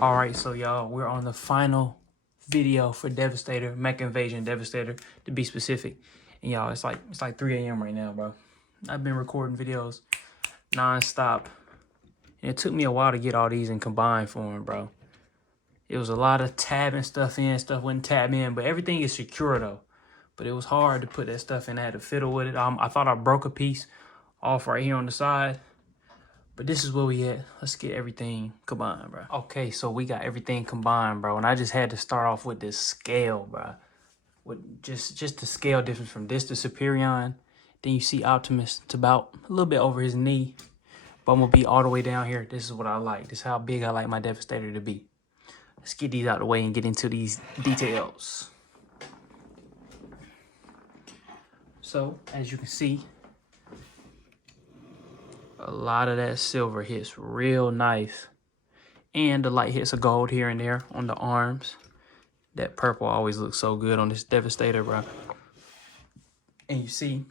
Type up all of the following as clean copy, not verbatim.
All right, so y'all, we're on the final video for Devastator, Mecha Invasion Devastator, to be specific. And y'all, it's like 3 a.m. right now, bro. I've been recording videos non-stop, and it took me a while to get all these in combined form, bro. It was a lot of tabbing stuff in, stuff wouldn't tab in, but everything is secure though. But it was hard to put that stuff in. I had to fiddle with it. I thought I broke a piece off right here on the side. But this is where we at. Let's get everything combined, bro. Okay, so we got everything combined, bro. And I just had to start off with this scale, bro. With just the scale difference from this to Superion. Then you see Optimus, it's about a little bit over his knee. But I'm gonna be all the way down here. This is what I like. This is how big I like my Devastator to be. Let's get these out the way and get into these details. So, as you can see, a lot of that silver hits real nice. And the light hits of gold here and there on the arms. That purple always looks so good on this Devastator, bro. And you see,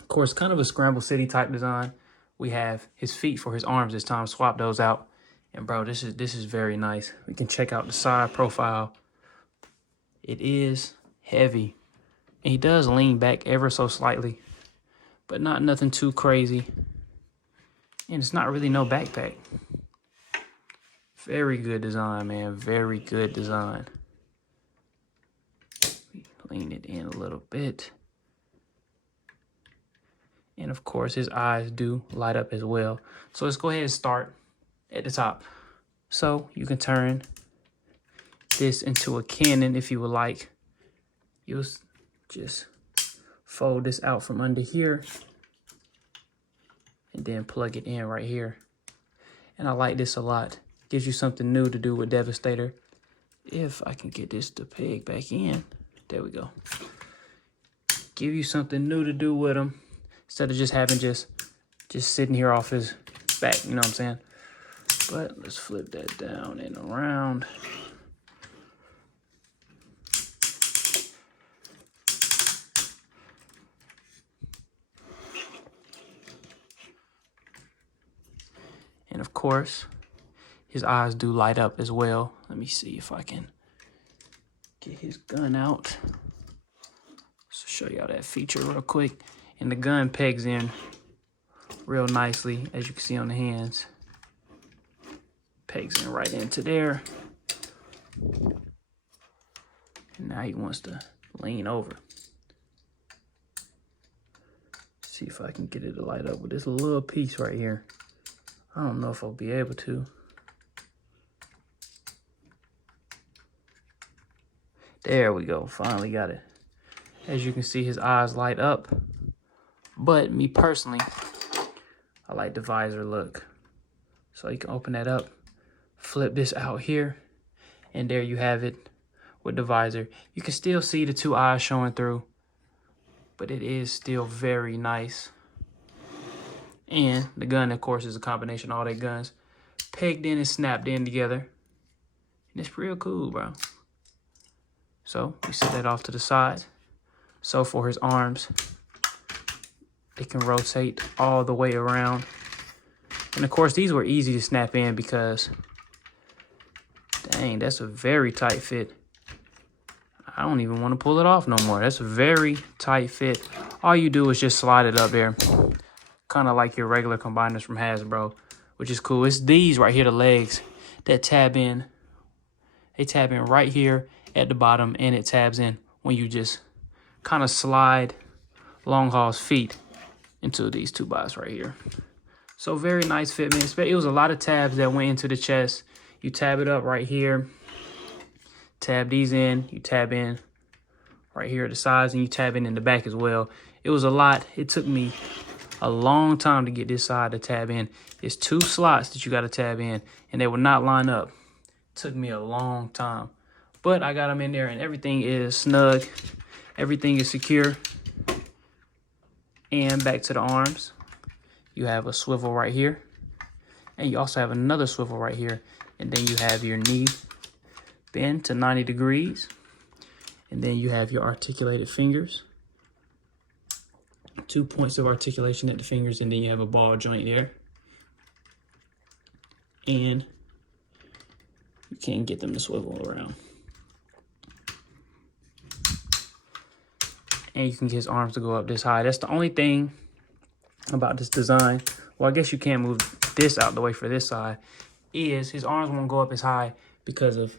of course, kind of a Scramble City type design. We have his feet for his arms this time. Swap those out. And bro, this is very nice. We can check out the side profile. It is heavy. And he does lean back ever so slightly. But not nothing too crazy. And it's not really no backpack. Very good design, man. Very good design. Lean it in a little bit. And of course, his eyes do light up as well. So let's go ahead and start at the top. So you can turn this into a cannon if you would like. You'll just fold this out from under here. And then plug it in right here. And I like this a lot. Gives you something new to do with Devastator. If I can get this to peg back in. There we go. Give you something new to do with him. Instead of just having just sitting here off his back, you know what I'm saying? But let's flip that down and around. And of course, his eyes do light up as well. Let me see if I can get his gun out. So show y'all that feature real quick. And the gun pegs in real nicely, as you can see on the hands. Pegs in right into there. And now he wants to lean over. See if I can get it to light up with this little piece right here. I don't know if I'll be able to. There we go, finally got it. As you can see, his eyes light up. But me personally, I like the visor look. So you can open that up, flip this out here, and there you have it with the visor. You can still see the two eyes showing through, but it is still very nice. And the gun, of course, is a combination of all their guns pegged in and snapped in together. And it's real cool, bro. So we set that off to the side. So for his arms, it can rotate all the way around. And of course, these were easy to snap in because, dang, that's a very tight fit. I don't even want to pull it off no more. That's a very tight fit. All you do is just slide it up there. Kind of like your regular combiners from Hasbro, which is cool. It's these right here, the legs, that tab in. They tab in right here at the bottom, and it tabs in when you just kind of slide Long Haul's feet into these two bots right here. So very nice fitment. It was a lot of tabs that went into the chest. You tab it up right here, tab these in, you tab in right here at the sides, and you tab in the back as well. It was a lot. It took me a long time to get this side to tab in. It's 2 slots that you got to tab in, and they would not line up. It took me a long time, but I got them in there, and everything is snug. Everything is secure. And back to the arms, you have a swivel right here, and you also have another swivel right here, and then you have your knee bend to 90 degrees, and then you have your articulated fingers. 2 points of articulation at the fingers, and then you have a ball joint there. And can get them to swivel around. And you can get his arms to go up this high. That's the only thing about this design. Well, I guess you can't move this out the way for this side. Is his arms won't go up as high because of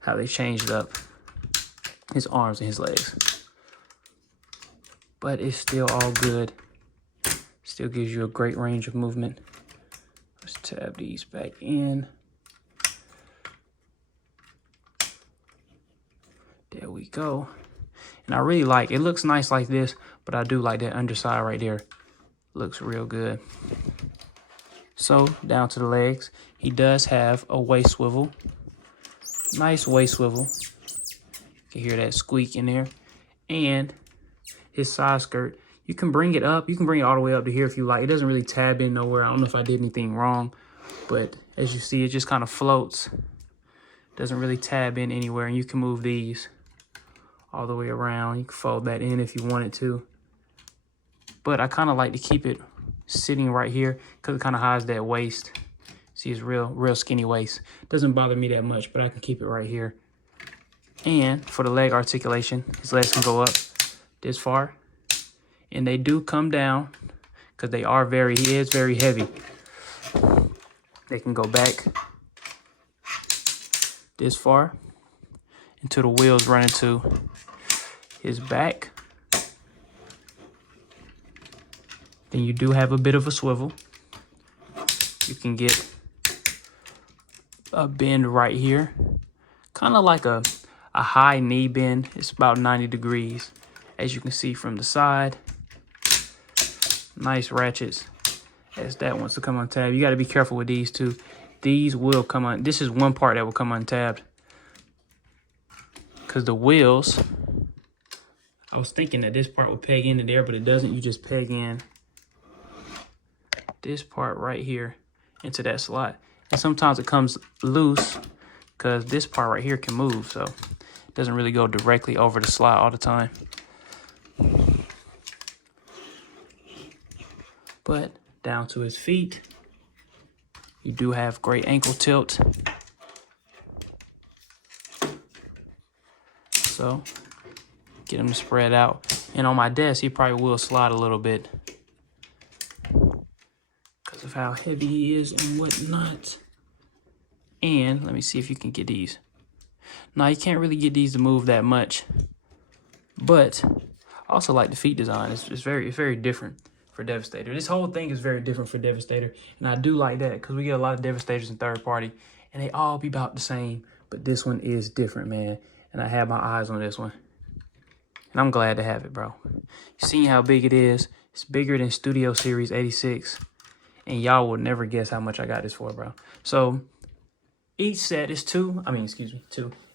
how they changed up his arms and his legs. But it's still all good. Still gives you a great range of movement. Let's tab these back in. There we go. And I really like, it looks nice like this, but I do like that underside right there. Looks real good. So down to the legs. He does have a waist swivel. Nice waist swivel. You can hear that squeak in there. And his side skirt, you can bring it up. You can bring it all the way up to here if you like. It doesn't really tab in nowhere. I don't know if I did anything wrong, but as you see, it just kind of floats. Doesn't really tab in anywhere, and you can move these all the way around. You can fold that in if you wanted to. But I kind of like to keep it sitting right here because it kind of hides that waist. See, it's real skinny waist. Doesn't bother me that much, but I can keep it right here. And for the leg articulation, his legs can go up this far. And they do come down because he is very heavy. They can go back this far until the wheels run into his back. Then you do have a bit of a swivel. You can get a bend right here. Kind of like a high knee bend. It's about 90 degrees, as you can see from the side. Nice ratchets as that wants to come untabbed. You got to be careful with these too. These will come on. This is one part that will come untabbed because the wheels, I was thinking that this part would peg into there, but it doesn't. You just peg in this part right here into that slot. And sometimes it comes loose because this part right here can move, so it doesn't really go directly over the slot all the time. But down to his feet, you do have great ankle tilt. So get him to spread out. And on my desk, he probably will slide a little bit because of how heavy he is and whatnot. And let me see if you can get these. Now, you can't really get these to move that much. But I also like the feet design. It's very different for Devastator. This whole thing is very different for Devastator. And I do like that because we get a lot of Devastators in third party. And they all be about the same. But this one is different, man. And I have my eyes on this one. And I'm glad to have it, bro. You see how big it is? It's bigger than Studio Series 86. And y'all will never guess how much I got this for, bro. So each set is two.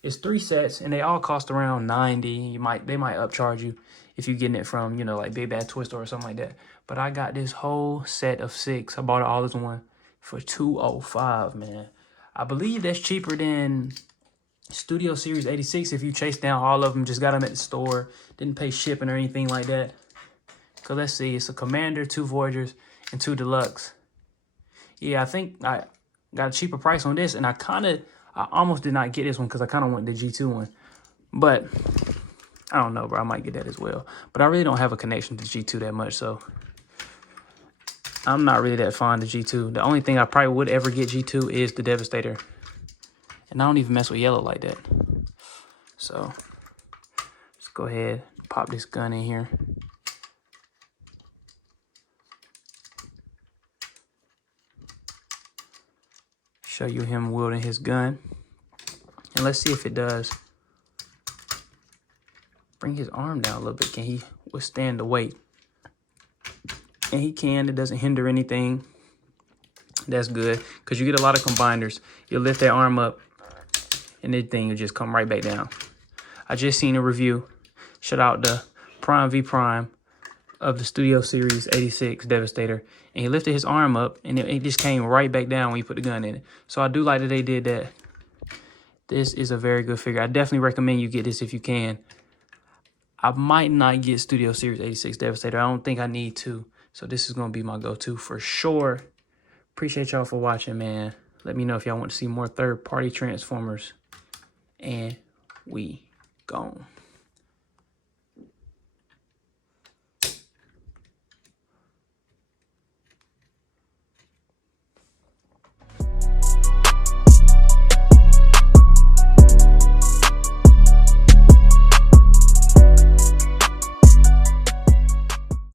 It's 3 sets, and they all cost around $90. They might upcharge you if you're getting it from, you know, like Big Bad Toy Store or something like that. But I got this whole set of 6. I bought it all as one for $205, man. I believe that's cheaper than Studio Series 86 if you chase down all of them, just got them at the store, didn't pay shipping or anything like that. Because let's see, it's a Commander, 2 Voyagers, and 2 Deluxe. Yeah, I think I got a cheaper price on this, and I almost did not get this one because I kind of want the G2 one. But I don't know, bro. I might get that as well. But I really don't have a connection to G2 that much, so I'm not really that fond of G2. The only thing I probably would ever get G2 is the Devastator. And I don't even mess with yellow like that. So let's go ahead and pop this gun in here. Show you him wielding his gun. And let's see if it does. Bring his arm down a little bit. Can he withstand the weight? And he can. It doesn't hinder anything. That's good. Because you get a lot of combiners. You'll lift that arm up, and this thing will just come right back down. I just seen a review. Shout out to Prime v Prime of the Studio Series 86 Devastator. And he lifted his arm up, and it just came right back down when you put the gun in it. So I do like that they did that. This is a very good figure. I definitely recommend you get this if you can. I might not get Studio Series 86 Devastator. I don't think I need to. So this is going to be my go-to for sure. Appreciate y'all for watching, man. Let me know if y'all want to see more third-party Transformers. And we gone.